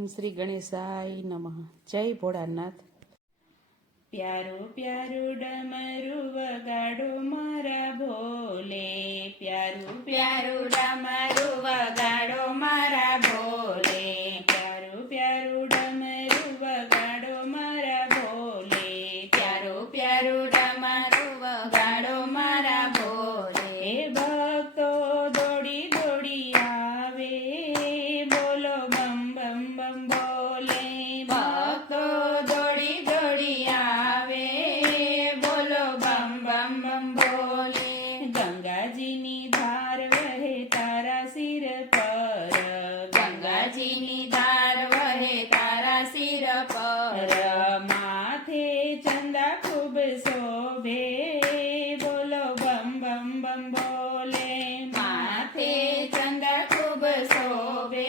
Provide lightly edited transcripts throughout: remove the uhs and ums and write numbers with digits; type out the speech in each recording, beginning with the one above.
ઓમ શ્રી ગણેશાય નમઃ. જય ભોળાનાથ. પ્યારું પ્યારું ડમરું વગાડો મારા ભોલે, પ્યારું પ્યારું ડમરું વગાડો મારા ભોલે, પ્યારું પ્યારું ડમરું વગાડો મારા ભોલે, પ્યારું પ્યારું ડમરું વગાડો મારા ભોલે. ભક્તો દોડી દોડી આવે, બોલો બમ બમ બમ બોલે. ભક્તો દોડી દોડી આવે, બોલો બમ બમ બમ બોલે. ગંગાજીની ધાર વહે તારા શિર પર, ગંગાજીની ધાર વહે તારા શિર પર. માથે ચંદા ખૂબ શોભે, બોલો બમ બમ બમ બોલે. માથે ચંદા ખૂબ શોભે,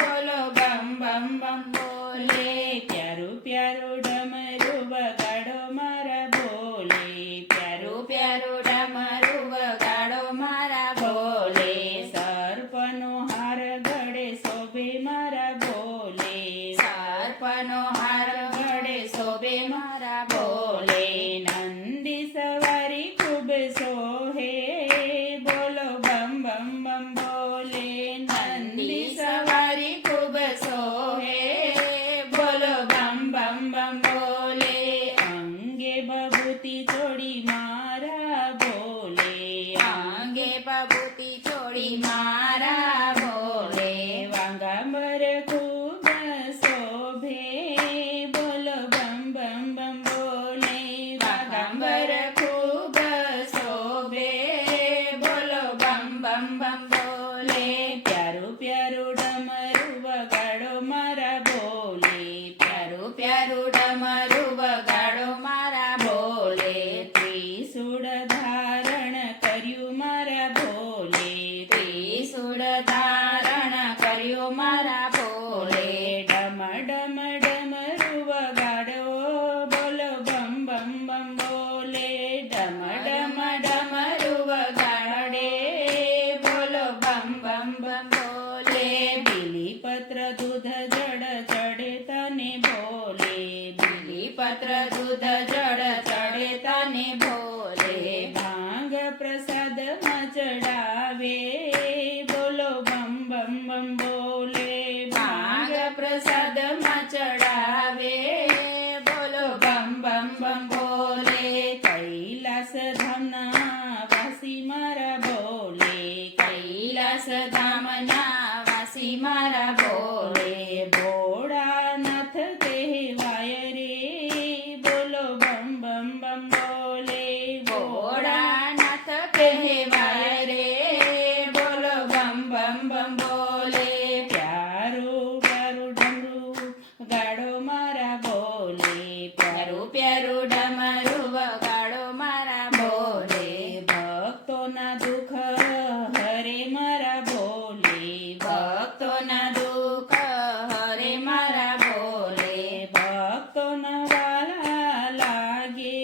બોલો બમ બમ બમ બોલે. પ્યારું પ્યારું ડમરું વગાડો મારા ભોલે, પ્યારું પ્યારું ડમરું વગાડો મારા ભોલે. સર્પનો હાર ગળે શોભે મારા ભોલે, સર્પનો હાર ગળે શોભે મારા ભોલે. નંદી સવારી ખૂબ સોહે, બોલો બમ બમ બમ બોલે. નંદી સવારી ખૂબ સોહે, બોલો બમ બમ બમ બોલે. અંગે બબૂતી ચોડી મારા ભોલે, અંગે બબૂતી ચોડી મારા ભોલે. વાંગાંબર ખૂબ શોભે, બોલો બમ બમ બમ બોલે. વાંગાંબર ખૂબ શોભે, બોલો બમ બમ બમ બોલે. પ્યારું પ્યારું ડમરું વગાડો મારા ભોલે, પ્યારું પ્યારું ડમરું વગાડો મારા ભોલે. ત્રિશૂળ ધારણ કર્યું મારા ભોલે, ત્રિશૂળ ધારણ કર્યું મારા ભોલે. ડમ ડમ ડમરું વગાડો, બોલો બમ બમ બમ બોલે. ડમ ડમ ડમરું વગાડે, બોલો બમ બમ બમ બોલે. બીલીપત્ર દૂધ જળ ચડે તને ભોલે, બીલીપત્ર દૂધ જળ ચડે તને ભોલે. ભાંગ પ્રસાદમાં ચડાવે, બોલો બમ બમ બમ બોલે. ભાંગ પ્રસાદમાં ચડાવે, બોલો બમ બમ બમ બોલે. કૈલાસ ધામના વાસી મારા ભોલે, કૈલાસ ધામના વાસી મારા ભોલે. ભોળાનાથ કહેવાય રે, બોલો બમ બમ બમ બોલે. ભોળાનાથ કહેવાય રે, બોલો બમ બમ બમ બોલે. પ્યારું પ્યારું ડમરું વગાડો મારા ભોલે, પ્યારું પ્યારું ડમરું વગાડો મારા ભોલે. ભક્તોના દુઃખ હરે મારા ભોલે, ભક્તોના દુઃખ હરે મારા ભોલે. ભક્તોના વાલા લાગે,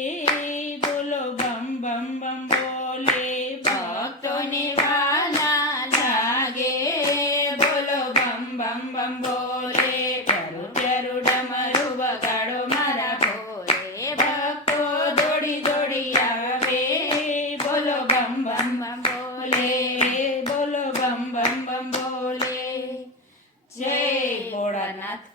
બોલો બમ બમ બમ બોલે. ભક્તોને વાલા લાગે, બોલો બમ બમ બમ બોલે. પ્યારું પ્યારું ડમરું વગાડો મારા ભોલે. ભક્તો દોડી દોડી આવે, બોલો બમ બમ બમ બોલે, બોલો બમ બમ બમ બોલે. જય ભોળાનાથ.